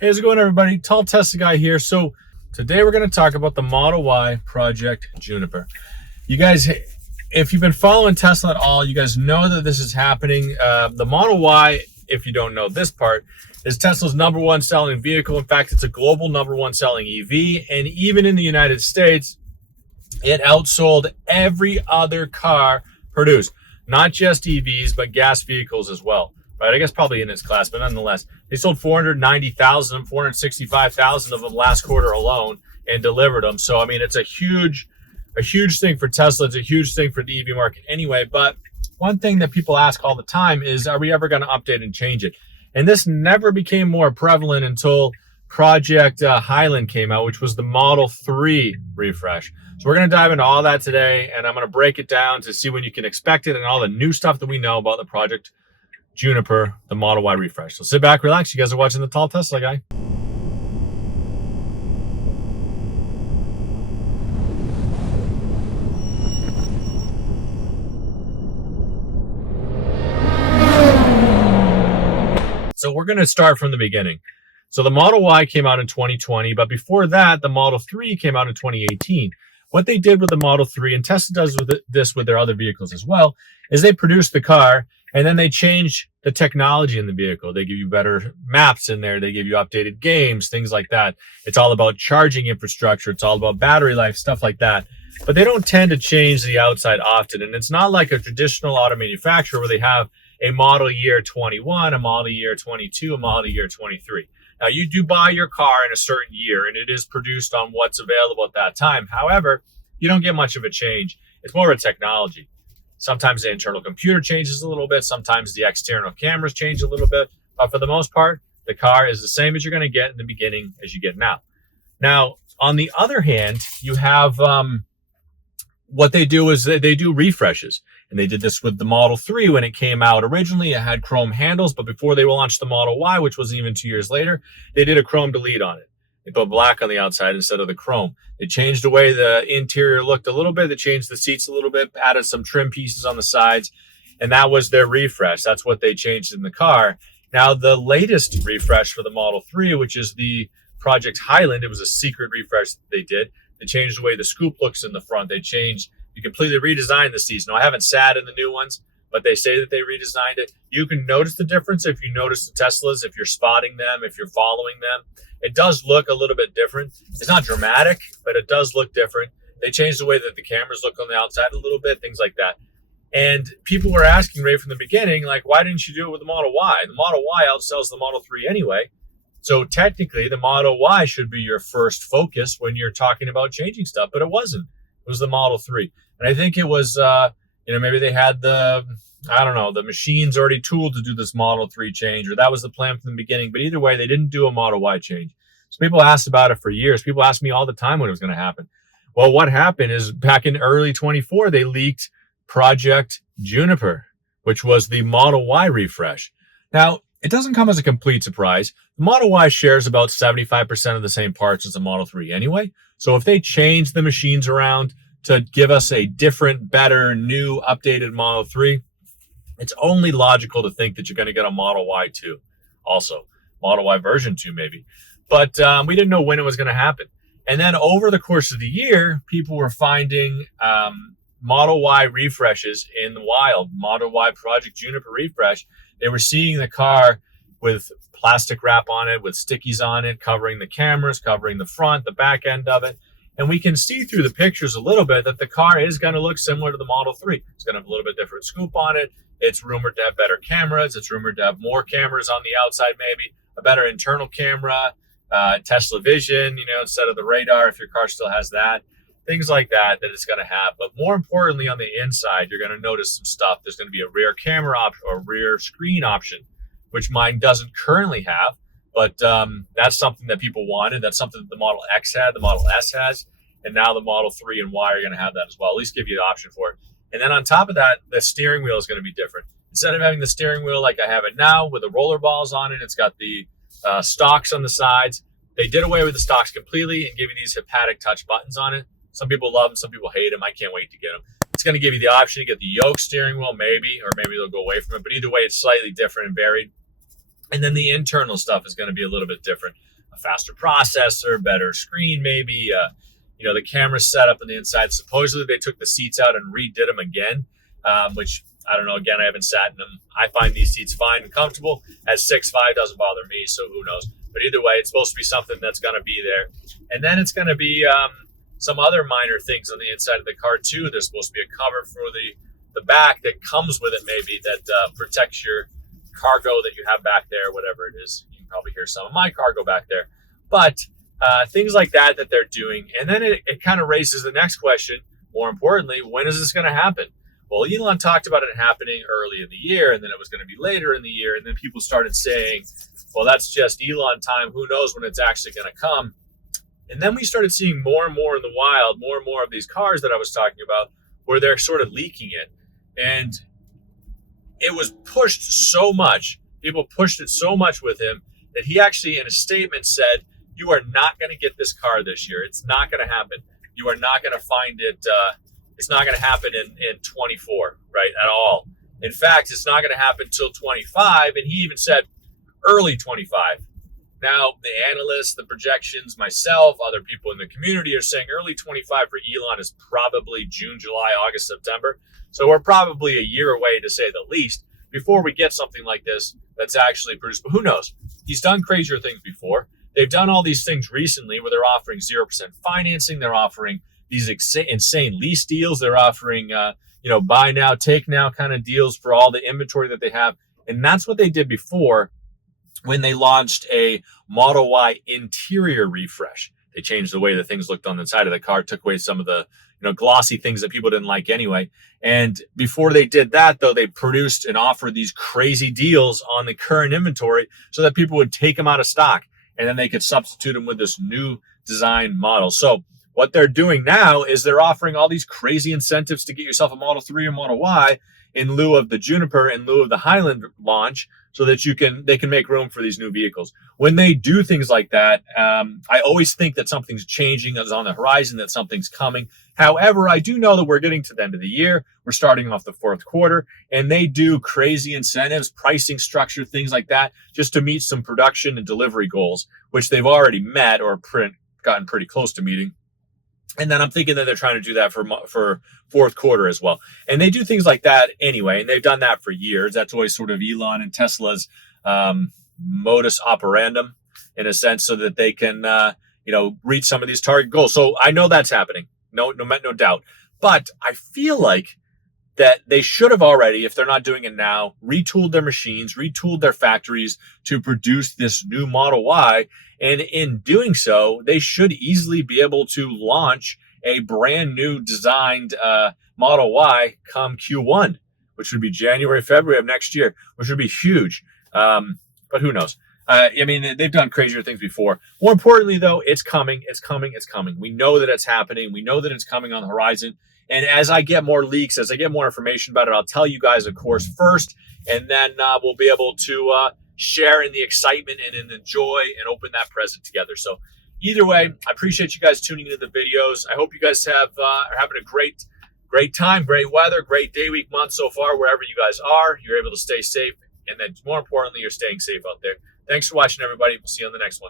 Hey, how's it going, everybody? Tall Tesla guy here. So today we're going to talk about the Model Y Project Juniper. You guys, if you've been following Tesla at all, you guys know that this is happening. The Model Y, if you don't know this part, is Tesla's #1 selling vehicle. In fact, it's a global #1 selling EV. And even in the United States, it outsold every other car produced. Not just EVs, but gas vehicles as well. Right, I guess probably in its class, but nonetheless, they sold 490,000, 465,000 of them last quarter alone and delivered them. So, I mean, it's a huge thing for Tesla. It's a huge thing for the EV market anyway. But one thing that people ask all the time is, are we ever going to update and change it? And this never became more prevalent until Project Highland came out, which was the Model 3 refresh. So we're going to dive into all that today, and I'm going to break it down to see when you can expect it and all the new stuff that we know about the Project Juniper, the Model Y refresh. So sit back, relax. You guys are watching the Tall Tesla guy. So we're going to start from the beginning. So the Model Y came out in 2020, but before that, the Model 3 came out in 2018. What they did with the Model 3, and Tesla does this with their other vehicles as well, is they produced the car and then they change the technology in the vehicle. They give you better maps in there. They give you updated games, things like that. It's all about charging infrastructure. It's all about battery life, stuff like that. But they don't tend to change the outside often. And it's not like a traditional auto manufacturer where they have a model year 21, a model year 22, a model year 23. Now, you do buy your car in a certain year, and it is produced on what's available at that time. However, you don't get much of a change. It's more of a technology. Sometimes the internal computer changes a little bit. Sometimes the external cameras change a little bit. But for the most part, the car is the same as you're going to get in the beginning as you get now. Now, on the other hand, you have what they do is they do refreshes. And they did this with the Model 3 when it came out. Originally, it had chrome handles, but before they launched the Model Y, which wasn't even 2 years later, they did a chrome delete on it. They put black on the outside instead of the chrome. They changed the way the interior looked a little bit. They changed the seats a little bit, added some trim pieces on the sides, and that was their refresh. That's what they changed in the car. Now, the latest refresh for the Model 3, which is the Project Highland, it was a secret refresh that they did. They changed the way the scoop looks in the front. You completely redesigned the seats. Now, I haven't sat in the new ones, but they say that they redesigned it. You can notice the difference if you notice the Teslas, if you're spotting them, if you're following them. It does look a little bit different. It's not dramatic, but it does look different. They changed the way that the cameras look on the outside a little bit, things like that. And people were asking right from the beginning, like, why didn't you do it with the Model Y? The Model Y outsells the Model 3 anyway. So technically, the Model Y should be your first focus when you're talking about changing stuff, but it wasn't. It was the Model 3. And I think it was, maybe they had the machines already tooled to do this Model 3 change, or that was the plan from the beginning. But either way, they didn't do a Model Y change. So people asked about it for years. People asked me all the time when it was going to happen. Well, what happened is back in early 24, they leaked Project Juniper, which was the Model Y refresh. Now, it doesn't come as a complete surprise. The Model Y shares about 75% of the same parts as the Model 3 anyway. So if they change the machines around to give us a different, better, new, updated Model 3, it's only logical to think that you're going to get a Model Y 2 also. Model Y version 2 maybe. But we didn't know when it was going to happen. And then over the course of the year, people were finding Model Y refreshes in the wild. Model Y Project Juniper refresh. They were seeing the car with plastic wrap on it, with stickies on it, covering the cameras, covering the front, the back end of it. And we can see through the pictures a little bit that the car is going to look similar to the Model 3. It's going to have a little bit different scoop on it. It's rumored to have better cameras. It's rumored to have more cameras on the outside, maybe a better internal camera, Tesla Vision, instead of the radar, if your car still has that. Things like that it's going to have. But more importantly, on the inside, you're going to notice some stuff. There's going to be a rear camera option or rear screen option, which mine doesn't currently have. But that's something that people wanted. That's something that the Model X had, the Model S has, and now the Model 3 and Y are going to have that as well. At least give you the option for it. And then on top of that, the steering wheel is going to be different. Instead of having the steering wheel like I have it now with the roller balls on it, it's got the stalks on the sides. They did away with the stalks completely and give you these haptic touch buttons on it. Some people love them, some people hate them. I can't wait to get them. It's going to give you the option to get the yoke steering wheel, maybe, or maybe they'll go away from it. But either way, it's slightly different and varied. And then the internal stuff is going to be a little bit different. A faster processor, better screen maybe, the camera setup on the inside. Supposedly they took the seats out and redid them again, which I don't know. Again, I haven't sat in them. I find these seats fine and comfortable. At 6'5", doesn't bother me, so who knows. But either way, it's supposed to be something that's going to be there. And then it's going to be some other minor things on the inside of the car too. There's supposed to be a cover for the back that comes with it maybe that protects your cargo that you have back there, whatever it is. You can probably hear some of my cargo back there. But things like that they're doing. And then it kind of raises the next question, more importantly, when is this going to happen? Well, Elon talked about it happening early in the year, and then it was going to be later in the year. And then people started saying, well, that's just Elon time. Who knows when it's actually going to come? And then we started seeing more and more in the wild, more and more of these cars that I was talking about, where they're sort of leaking it. And it was pushed so much, people pushed it so much with him, that he actually in a statement said, you are not going to get this car this year. It's not going to happen. You are not going to find it. It's not going to happen in 24, right, at all. In fact, it's not going to happen until 25, and he even said early 25. Now, the analysts, the projections, myself, other people in the community are saying early 25 for Elon is probably June, July, August, September. So we're probably a year away, to say the least, before we get something like this that's actually produced. But who knows? He's done crazier things before. They've done all these things recently where they're offering 0% financing. They're offering these insane lease deals. They're offering, buy now, take now kind of deals for all the inventory that they have. And that's what they did before when they launched a Model Y interior refresh. They changed the way the things looked on the side of the car, took away some of the glossy things that people didn't like anyway. And before they did that, though, they produced and offered these crazy deals on the current inventory so that people would take them out of stock, and then they could substitute them with this new design model. So what they're doing now is they're offering all these crazy incentives to get yourself a Model 3 or Model Y in lieu of the Juniper, in lieu of the Highland launch, so that they can make room for these new vehicles. When they do things like that, I always think that something's changing, is on the horizon, that something's coming. However, I do know that we're getting to the end of the year. We're starting off the fourth quarter, and they do crazy incentives, pricing structure, things like that, just to meet some production and delivery goals, which they've already met or gotten pretty close to meeting. And then I'm thinking that they're trying to do that for fourth quarter as well. And they do things like that anyway, and they've done that for years. That's always sort of Elon and Tesla's modus operandum, in a sense, so that they can reach some of these target goals. So I know that's happening, no doubt. But I feel like that they should have already, if they're not doing it now, retooled their machines, retooled their factories to produce this new Model Y. And in doing so, they should easily be able to launch a brand new designed Model Y come Q1, which would be January, February of next year, which would be huge. But who knows? They've done crazier things before. More importantly, though, it's coming. It's coming. It's coming. We know that it's happening. We know that it's coming on the horizon. And as I get more leaks, as I get more information about it, I'll tell you guys, of course, first. And then we'll be able to share in the excitement and in the joy and open that present together. So either way, I appreciate you guys tuning into the videos. I hope you guys are having a great time, great weather, great day, week, month so far, wherever you guys are. You're able to stay safe. And then more importantly, you're staying safe out there. Thanks for watching, everybody. We'll see you on the next one.